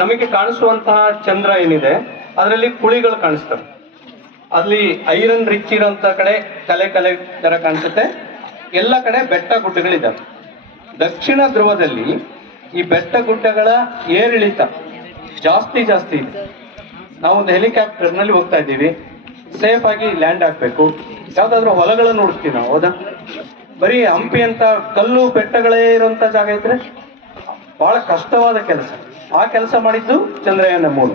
ನಮಗೆ ಕಾಣಿಸುವಂತಹ ಚಂದ್ರ ಏನಿದೆ ಅದರಲ್ಲಿ ಕುಳಿಗಳು ಕಾಣಿಸ್ತವೆ. ಅಲ್ಲಿ ಐರನ್ ರಿಚ್ ಇರೋಂಥ ಕಡೆ ಕಲೆ ಕಲೆ ತರ ಕಾಣಿಸುತ್ತೆ. ಎಲ್ಲ ಕಡೆ ಬೆಟ್ಟ ಗುಡ್ಡಗಳಿದ್ದಾವೆ. ದಕ್ಷಿಣ ಧ್ರುವದಲ್ಲಿ ಈ ಬೆಟ್ಟ ಗುಡ್ಡಗಳ ಏರಿಳಿತ ಜಾಸ್ತಿ ಇದೆ. ನಾವೊಂದು ಹೆಲಿಕಾಪ್ಟರ್ನಲ್ಲಿ ಹೋಗ್ತಾ ಇದ್ದೀವಿ, ಸೇಫ್ ಆಗಿ ಲ್ಯಾಂಡ್ ಆಗ್ಬೇಕು. ಯಾವ್ದಾದ್ರು ಹೊಲಗಳನ್ನು ನೋಡ್ತೀವಿ ನಾವು, ಹೌದಾ? ಬರೀ ಹಂಪಿ ಅಂತ ಕಲ್ಲು ಬೆಟ್ಟಗಳೇ ಇರುವಂತ ಜಾಗ ಇದ್ರೆ ಬಹಳ ಕಷ್ಟವಾದ ಕೆಲಸ. ಆ ಕೆಲಸ ಮಾಡಿದ್ದು ಚಂದ್ರಯಾನ 3.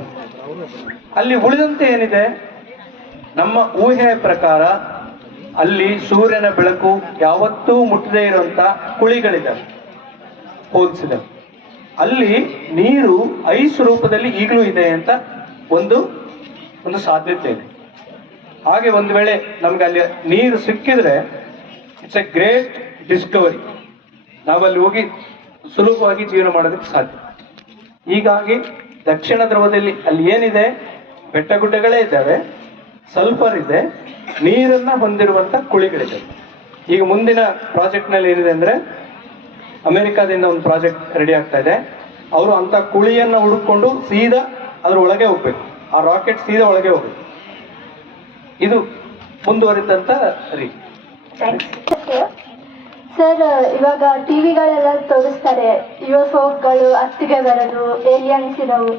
ಅಲ್ಲಿ ಉಳಿದಂತೆ ಏನಿದೆ, ನಮ್ಮ ಊಹೆಯ ಪ್ರಕಾರ ಅಲ್ಲಿ ಸೂರ್ಯನ ಬೆಳಕು ಯಾವತ್ತೂ ಮುಟ್ಟದೇ ಇರುವಂತ ಕುಳಿಗಳಿದ್ದಾವೆ, ಹೋಲಿಸಿದೆ. ಅಲ್ಲಿ ನೀರು ಐಸ್ ರೂಪದಲ್ಲಿ ಈಗಲೂ ಇದೆ ಅಂತ ಒಂದು ಸಾಧ್ಯತೆ ಇದೆ. ಹಾಗೆ ಒಂದು ವೇಳೆ ನಮ್ಗೆ ಅಲ್ಲಿ ನೀರು ಸಿಕ್ಕಿದ್ರೆ ಇಟ್ಸ್ ಎ ಗ್ರೇಟ್ ಡಿಸ್ಕವರಿ. ನಾವಲ್ಲಿ ಹೋಗಿ ಸುಲಭವಾಗಿ ಜೀವನ ಮಾಡೋದಕ್ಕೆ ಸಾಧ್ಯ. ಹೀಗಾಗಿ ದಕ್ಷಿಣ ಧ್ರುವದಲ್ಲಿ ಅಲ್ಲಿ ಏನಿದೆ, ಬೆಟ್ಟಗುಡ್ಡಗಳೇ ಇದ್ದಾವೆ, ಸಲ್ಫರ್ ಇದೆ, ನೀರನ್ನ ಹೊಂದಿರುವಂತ ಕುಳಿಗಳಿದೆ. ಈಗ ಮುಂದಿನ ಪ್ರಾಜೆಕ್ಟ್ ನಲ್ಲಿ ಏನಿದೆ ಅಂದ್ರೆ, ಅಮೆರಿಕಾದಿಂದ ಒಂದು ಪ್ರಾಜೆಕ್ಟ್ ರೆಡಿ ಆಗ್ತಾ ಇದೆ. ಅವರು ಅಂತ ಕುಳಿಯನ್ನ ಹುಡುಕೊಂಡು ಸೀದಾ ಅದ್ರ ಒಳಗೆ ಹೋಗ್ಬೇಕು. ಆ ರಾಕೆಟ್ ಸೀದಾ ಒಳಗೆ ಹೋಗ್ಬೇಕು. ಇದು ಮುಂದುವರಿದಂತ ರೀತಿ. ಸರ್, ಇವಾಗ ಟಿವಿಗಳೆಲ್ಲ ತೋರಿಸ್ತಾರೆ UFOಗಳು ಹತ್ತಿಗೆ ಬರೋದು, ಏಲಿಯನ್ಸ್ ಇದಾವು.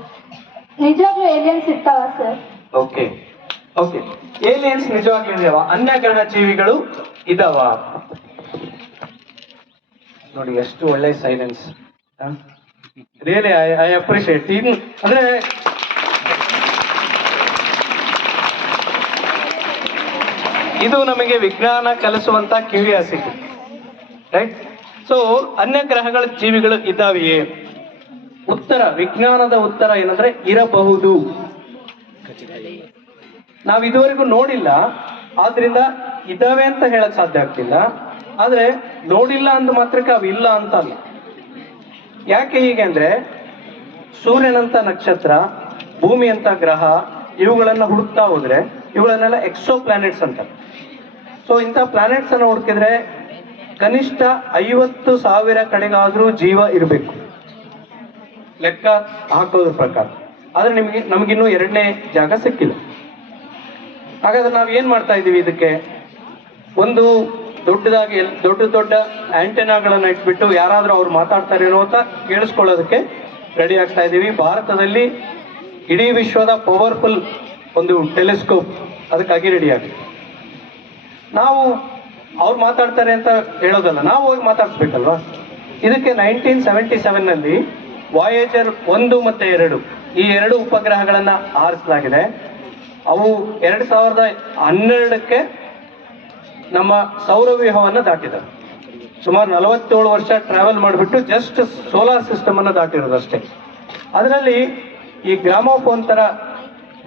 ನಿಜವಾಗ್ಲೂ ಏಲಿಯನ್ಸ್ ಇರ್ತಾವ ಸರ್? ಓಕೆ, ಏಲಿಯನ್ಸ್ ನಿಜವಾಗ್ಲೂ ಇದಾವ? ಅನ್ಯ ಗ್ರಹ ಜೀವಿಗಳು ಇದಾವ? ನೋಡಿ ಎಷ್ಟು ಒಳ್ಳೆ ಸೈಲೆನ್ಸ್. Really I appreciate. ಅಂದ್ರೆ ಇದು ನಮಗೆ ವಿಜ್ಞಾನ ಕಲಿಸುವಂತ ಕ್ಯೂರಿಯಾಸಿಟಿ, ರೈಟ್? ಸೊ ಅನ್ಯ ಗ್ರಹಗಳ ಜೀವಿಗಳು ಇದ್ದಾವೆಯೇ? ಉತ್ತರ, ವಿಜ್ಞಾನದ ಉತ್ತರ ಏನಂದ್ರೆ ಇರಬಹುದು. ನಾವು ಇದುವರೆಗೂ ನೋಡಿಲ್ಲ, ಆದ್ರಿಂದ ಇದಾವೆ ಅಂತ ಹೇಳಕ್ ಸಾಧ್ಯ ಆಗ್ತಿಲ್ಲ. ಆದ್ರೆ ನೋಡಿಲ್ಲ ಅಂದ ಮಾತ್ರಕ್ಕೆ ಅವು ಇಲ್ಲ ಅಂತ ಅಲ್ಲ. ಯಾಕೆ ಹೀಗೆ ಅಂದ್ರೆ, ಸೂರ್ಯನಂತ ನಕ್ಷತ್ರ, ಭೂಮಿ ಅಂತ ಗ್ರಹ, ಇವುಗಳನ್ನ ಹುಡುಕ್ತಾ ಹೋದ್ರೆ ಇವುಗಳನ್ನೆಲ್ಲ ಎಕ್ಸೋ ಪ್ಲಾನೆಟ್ಸ್ ಅಂತ. ಸೊ ಇಂಥ ಪ್ಲಾನೆಟ್ಸ್ ಅನ್ನು ಹುಡುಕಿದ್ರೆ ಕನಿಷ್ಠ 50,000 ಕಡೆಗಾದ್ರೂ ಜೀವ ಇರಬೇಕು, ಲೆಕ್ಕ ಹಾಕೋದ್ರ ಪ್ರಕಾರ. ಆದ್ರೆ ನಮಗಿನ್ನೂ 2ನೇ ಜಾಗ ಸಿಕ್ಕಿಲ್ಲ. ಹಾಗಾದ್ರೆ ನಾವು ಏನ್ ಮಾಡ್ತಾ ಇದೀವಿ? ಇದಕ್ಕೆ ಒಂದು ದೊಡ್ಡದಾಗಿ ದೊಡ್ಡ ಆಂಟೆನಾಗಳನ್ನ ಇಟ್ಬಿಟ್ಟು ಯಾರಾದ್ರೂ ಅವ್ರು ಮಾತಾಡ್ತಾರೇನೋ ಅಂತ ಕೇಳಿಸ್ಕೊಳ್ಳೋದಕ್ಕೆ ರೆಡಿ ಆಗ್ತಾ ಇದೀವಿ. ಭಾರತದಲ್ಲಿ ಇಡೀ ವಿಶ್ವದ ಪವರ್ಫುಲ್ ಒಂದು ಟೆಲಿಸ್ಕೋಪ್ ಅದಕ್ಕಾಗಿ ರೆಡಿ ಆಗಿದೆ. ನಾವು ಅವ್ರು ಮಾತಾಡ್ತಾರೆ ಅಂತ ಹೇಳೋದಲ್ಲ, ನಾವು ಹೋಗಿ ಮಾತಾಡ್ಸ್ಬೇಕಲ್ವಾ? ಇದಕ್ಕೆ 1977 ನಲ್ಲಿ ವಾಯೇಜರ್ 1 ಮತ್ತು 2 ಈ 2 ಉಪಗ್ರಹಗಳನ್ನ ಹಾರಿಸಲಾಗಿದೆ. ಅವು 2012ಕ್ಕೆ ನಮ್ಮ ಸೌರವ್ಯೂಹವನ್ನು ದಾಟಿದೆ. ಸುಮಾರು 47 ವರ್ಷ ಟ್ರಾವೆಲ್ ಮಾಡಿಬಿಟ್ಟು ಜಸ್ಟ್ ಸೋಲಾರ್ ಸಿಸ್ಟಮ್ ಅನ್ನು ದಾಟಿರೋದು ಅಷ್ಟೇ. ಅದರಲ್ಲಿ ಈ ಗ್ರಾಮೋಫೋನ್ ತರ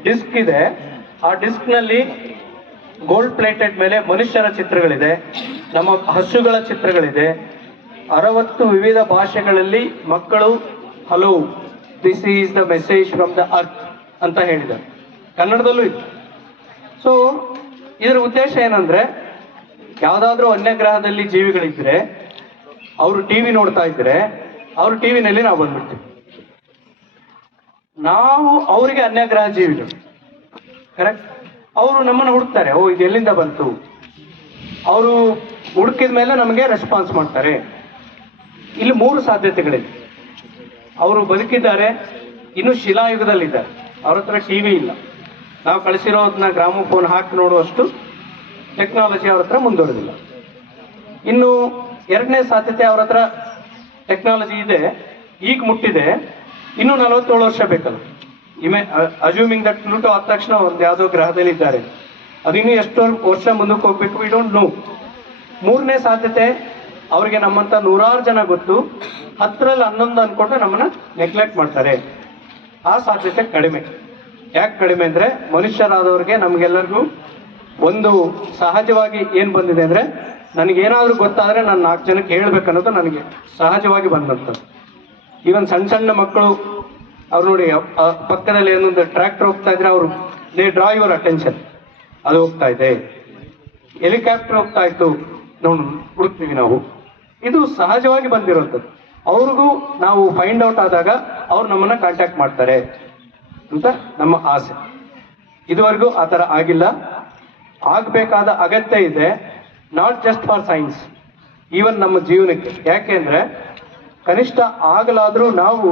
ಡಿಸ್ಕ್ ಇದೆ. ಆ ಡಿಸ್ಕ್ ನಲ್ಲಿ ಗೋಲ್ಡ್ ಪ್ಲೇಟೆಡ್ ಮೇಲೆ ಮನುಷ್ಯರ ಚಿತ್ರಗಳಿದೆ, ನಮ್ಮ ಹಸುಗಳ ಚಿತ್ರಗಳಿದೆ. 60 ವಿವಿಧ ಭಾಷೆಗಳಲ್ಲಿ ಮಕ್ಕಳು hello this is the message from the earth ಅಂತ ಹೇಳಿದ್ದಾರೆ. ಕನ್ನಡದಲ್ಲೂ ಇದೆ. ಸೊ ಇದರ ಉದ್ದೇಶ ಏನಂದ್ರೆ, ಯಾವ್ದಾದ್ರೂ ಅನ್ಯ ಗ್ರಹದಲ್ಲಿ ಜೀವಿಗಳಿದ್ರೆ ಅವರು ಟಿವಿ ನೋಡ್ತಾ ಇದ್ರೆ ಅವ್ರ ಟಿವಿನಲ್ಲಿ ನಾವು ಬಂದ್ಬಿಡ್ತೀವಿ. ನಾವು ಅವರಿಗೆ ಅನ್ಯ ಗ್ರಹ ಜೀವಿಗಳು, ಕರೆಕ್ಟ್? ಅವರು ನಮ್ಮನ್ನು ಹುಡುಕ್ತಾರೆ, ಓ ಇದು ಎಲ್ಲಿಂದ ಬಂತು. ಅವರು ಹುಡುಕಿದ ಮೇಲೆ ನಮಗೆ ರೆಸ್ಪಾನ್ಸ್ ಮಾಡ್ತಾರೆ. ಇಲ್ಲಿ 3 ಸಾಧ್ಯತೆಗಳಿವೆ. ಅವರು ಬದುಕಿದ್ದಾರೆ, ಇನ್ನು ಶಿಲಾಯುಗದಲ್ಲಿದ್ದಾರೆ, ಅವ್ರ ಹತ್ರ ಟಿವಿ ಇಲ್ಲ. ನಾವು ಕಳಿಸಿರೋದನ್ನ ಗ್ರಾಮೋಫೋನ್ ಹಾಕಿ ನೋಡುವಷ್ಟು ಟೆಕ್ನಾಲಜಿ ಅವ್ರ ಹತ್ರ ಮುಂದುವರೆದಿಲ್ಲ. ಇನ್ನು 2ನೇ ಸಾಧ್ಯತೆ, ಅವ್ರ ಹತ್ರ ಟೆಕ್ನಾಲಜಿ ಇದೆ, ಈಗ ಮುಟ್ಟಿದೆ, ಇನ್ನು 47 ವರ್ಷ ಬೇಕಲ್ಲ. ಅಸ್ಯೂಮಿಂಗ್ ದಟ್ ಪ್ಲೂಟೋ ಆದ ತಕ್ಷಣ ಒಂದು ಯಾವುದೋ ಗ್ರಹದಲ್ಲಿ ಇದ್ದಾರೆ, ಅದಿನ್ನೂ ಎಷ್ಟು ವರ್ಷ ಮುಂದಕ್ಕೆ ಹೋಗ್ಬೇಕು, ವಿ ಡೋಂಟ್ ನೋ. 3ನೇ ಸಾಧ್ಯತೆ, ಅವ್ರಿಗೆ ನಮ್ಮಂತ 100 ಜನ ಗೊತ್ತು, 10ರಲ್ಲಿ 11 ಅನ್ಕೊಂಡು ನಮ್ಮನ್ನ ನೆಗ್ಲೆಕ್ಟ್ ಮಾಡ್ತಾರೆ. ಆ ಸಾಧ್ಯತೆ ಕಡಿಮೆ. ಯಾಕೆ ಕಡಿಮೆ ಅಂದ್ರೆ, ಮನುಷ್ಯರಾದವ್ರಿಗೆ ನಮ್ಗೆಲ್ಲರಿಗೂ ಒಂದು ಸಹಜವಾಗಿ ಏನ್ ಬಂದಿದೆ ಅಂದ್ರೆ, ನನಗೇನಾದ್ರೂ ಗೊತ್ತಾದ್ರೆ ನಾನು 4 ಜನಕ್ಕೆ ಹೇಳ್ಬೇಕನ್ನೋದು ನನಗೆ ಸಹಜವಾಗಿ ಬಂದಂಥದ್ದು. ಈವನ್ ಸಣ್ಣ ಮಕ್ಕಳು ಅವ್ರು ನೋಡಿ, ಪಕ್ಕದಲ್ಲಿ ಏನೊಂದು ಟ್ರ್ಯಾಕ್ಟರ್ ಹೋಗ್ತಾ ಇದ್ರೆ ಅವರು ದೇ ಡ್ರಾ ಯುವರ್ ಅಟೆನ್ಷನ್, ಅದು ಹೋಗ್ತಾ ಇದೆ. ಹೆಲಿಕಾಪ್ಟರ್ ಹೋಗ್ತಾ ಇತ್ತು, ನೋಡಿ ಹುಡುಕ್ತೀವಿ ನಾವು. ಇದು ಸಹಜವಾಗಿ ಬಂದಿರುವಂಥದ್ದು. ಅವ್ರಿಗೂ ನಾವು ಫೈಂಡ್ ಔಟ್ ಆದಾಗ ಅವ್ರು ನಮ್ಮನ್ನ ಕಾಂಟ್ಯಾಕ್ಟ್ ಮಾಡ್ತಾರೆ ಅಂತ ನಮ್ಮ ಆಸೆ. ಇದುವರೆಗೂ ಆ ಥರ ಆಗಿಲ್ಲ. ಆಗಬೇಕಾದ ಅಗತ್ಯ ಇದೆ, not just for science, even ನಮ್ಮ ಜೀವನಕ್ಕೆ. ಯಾಕೆಂದ್ರೆ ಕನಿಷ್ಠ ಆಗಲಾದರೂ ನಾವು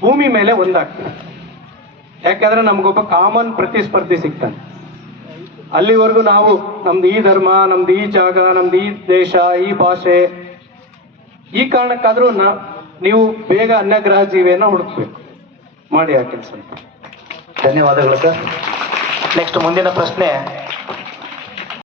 ಭೂಮಿ ಮೇಲೆ ಒಂದಾಗ್ತೀವಿ. ಯಾಕೆಂದ್ರೆ ನಮಗೊಬ್ಬ ಕಾಮನ್ ಪ್ರತಿಸ್ಪರ್ಧಿ ಸಿಗ್ತಾನೆ. ಅಲ್ಲಿವರೆಗೂ ನಾವು ನಮ್ದು ಈ ಧರ್ಮ, ನಮ್ದು ಈ ಜಾಗ, ನಮ್ದು ಈ ದೇಶ, ಈ ಭಾಷೆ, ಈ ಕಾರಣಕ್ಕಾದ್ರೂ ನೀವು ಬೇಗ ಅನ್ಯಗ್ರಹ ಜೀವಿಯನ್ನ ಹುಡುಕ್ಬೇಕು. ಮಾಡಿ ಆ ಕೆಲಸ. ಧನ್ಯವಾದಗಳು ಸರ್. ನೆಕ್ಸ್ಟ್ ಮುಂದಿನ ಪ್ರಶ್ನೆ